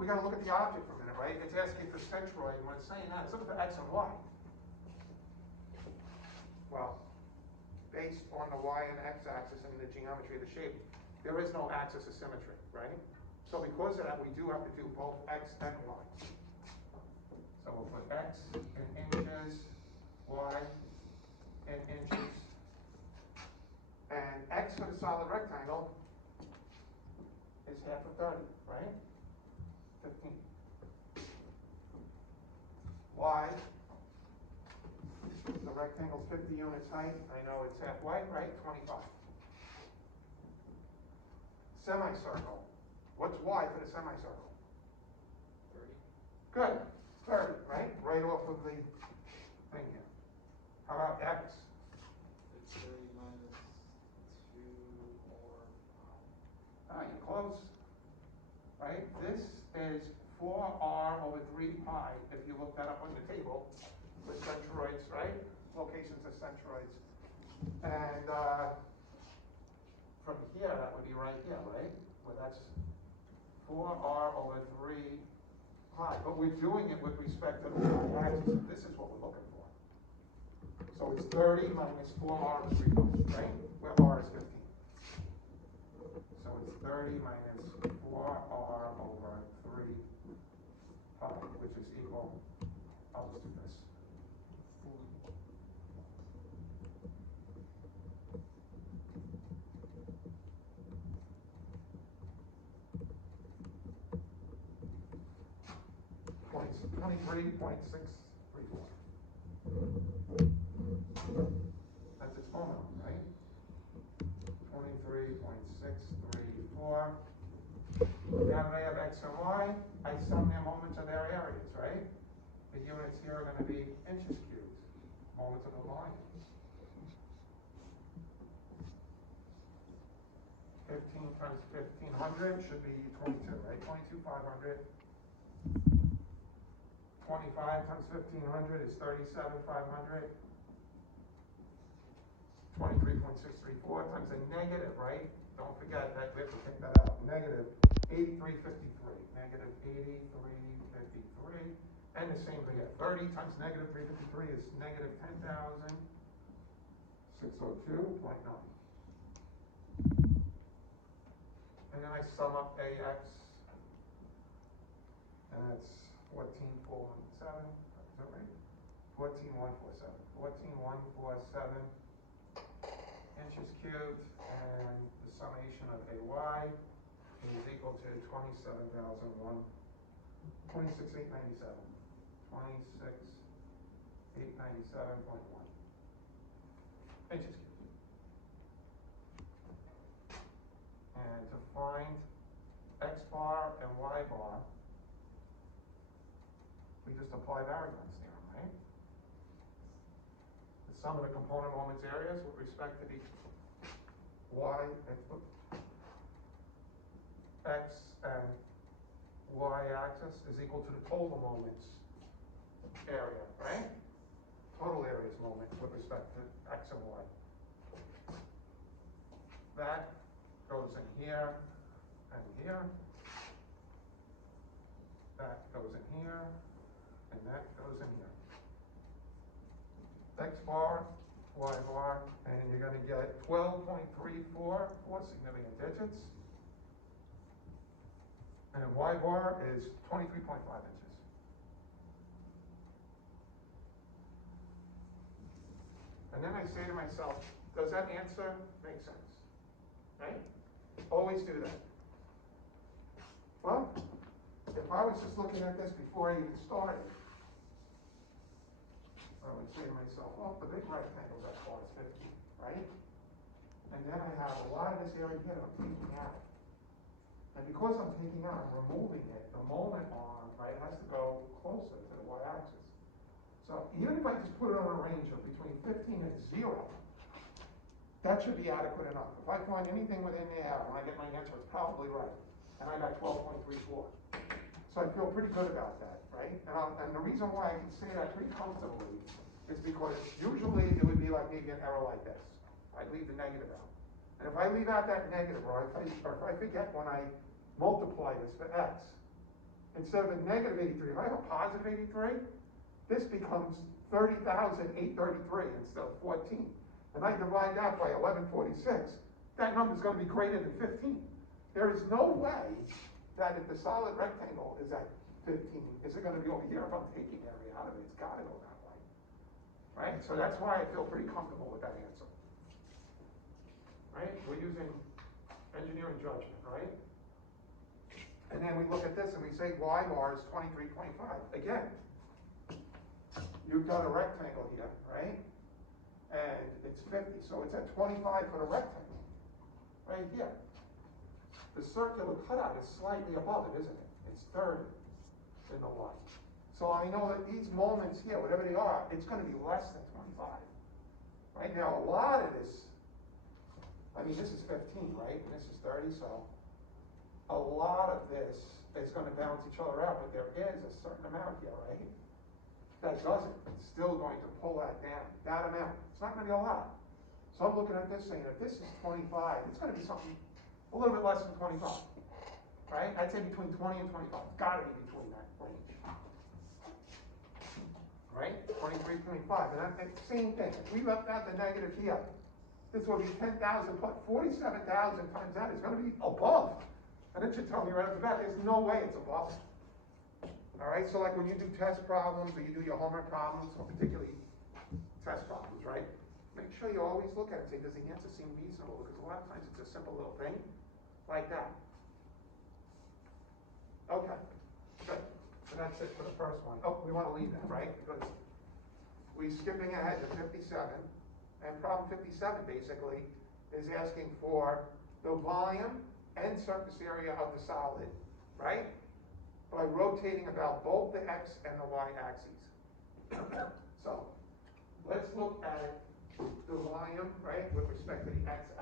we gotta look at the object for a minute, right? It's asking for centroid, and when it's saying that, it's looking for x and y. Well, based on the y and x axis and the geometry of the shape, there is no axis of symmetry, right? So because of that, we do have to do both x and y. So we'll put x in inches, y in inches, and x for the solid rectangle is half of 30, right? 15. Y, the rectangle's 50 units height. I know it's half white, right? 25. Semicircle. What's y for the semicircle? 30. Good. 30, right? Right off of the thing here. How about x? It's 30 minus 2 or 5. You're close. Right? This is 4r over 3 pi, if you look that up on the table, with centroids, right? Locations of centroids. And from here, that would be right here, right? Well, that's 4r over 3 pi. But we're doing it with respect to the y-axis. This is what we're looking for. So it's 30 minus 4r over 3 pi, right? Where r is 15. So it's 30 minus 4r over 3 pi, which is equal, I'll just do this. 23.634. That's its moment, right? 23.634. Now they have x and y. I sum their moments of their areas, right? The units here are going to be inches cubed, moments of the line. 15 times 1500 should be 22, right? 22,500. 25 times 1500 is 37,500. 23.634 times a negative, right? Don't forget that we have to take that out. Negative 8353. Negative 8353. And the same thing here. 30 times negative 353 is negative 10,602.9. And then I sum up AX. And that's 14,417. Is that right? 14,147. 14,147 inches cubed, and the summation of AY is equal to 26,897. 26,897.1 inches cubed. And to find X bar and Y bar, we just apply Variance theorem, right? The sum of the component moments areas with respect to the y and x and y axis is equal to the total moments area, right? Total areas moment with respect to x and y. That goes in here and here. That goes in here. And that goes in here. X bar, Y bar, and you're going to get 12.34 significant digits. And Y bar is 23.5 inches. And then I say to myself, does that answer make sense? Right? Always do that. Well, if I was just looking at this before I even started, I would say to myself, well, the big rectangle that far is 50, right? And then I have a lot of this area here that I'm taking out. And because I'm taking out, I'm removing it, the moment arm, right, has to go closer to the y-axis. So even if I just put it on a range of between 15 and 0, that should be adequate enough. If I find anything within there, when I get my answer, it's probably right. And I got 12.34. So I feel pretty good about that, right? And the reason why I can say that pretty comfortably is because usually it would be like maybe an error like this. I leave the negative out. And if I leave out that negative, or if I forget when I multiply this for x, instead of a negative 83, if I have a positive 83, this becomes 30,833 instead of 14. And I divide that by 1146, that number's gonna be greater than 15. There is no way that if the solid rectangle is at 15, is it gonna be over here if I'm taking area out of it? It's gotta go that way. Right? So that's why I feel pretty comfortable with that answer. Right? We're using engineering judgment, right? And then we look at this and we say y bar is 23.5. Again, you've got a rectangle here, right? And it's 50, so it's at 25 for the rectangle, right here. The circular cutout is slightly above it, isn't it? It's 30 in the y. So I know that these moments here, whatever they are, it's gonna be less than 25. Right now, a lot of this, I mean, this is 15, right? And this is 30, so a lot of this is gonna balance each other out, but there is a certain amount here, right? That doesn't, it's still going to pull that down, that amount. It's not gonna be a lot. So I'm looking at this saying, if this is 25, it's gonna be something a little bit less than 25, right? I'd say between 20 and 25, it's gotta be between that range. Right, 23.5, and that's the same thing. If we left out the negative here, this would be 10,000 plus 47,000 times that is gonna be above. And it should tell me right off the bat, there's no way it's above. All right, so like when you do test problems or you do your homework problems, or particularly test problems, right? Make sure you always look at it and say, does the answer seem reasonable? Because a lot of times it's a simple little thing like that. Okay, good. So that's it for the first one. Oh, we want to leave that, right? Because we're skipping ahead to 57. And problem 57 basically is asking for the volume and surface area of the solid, right? By rotating about both the x and the y axes. So let's look at the volume, right, with respect to the x axis.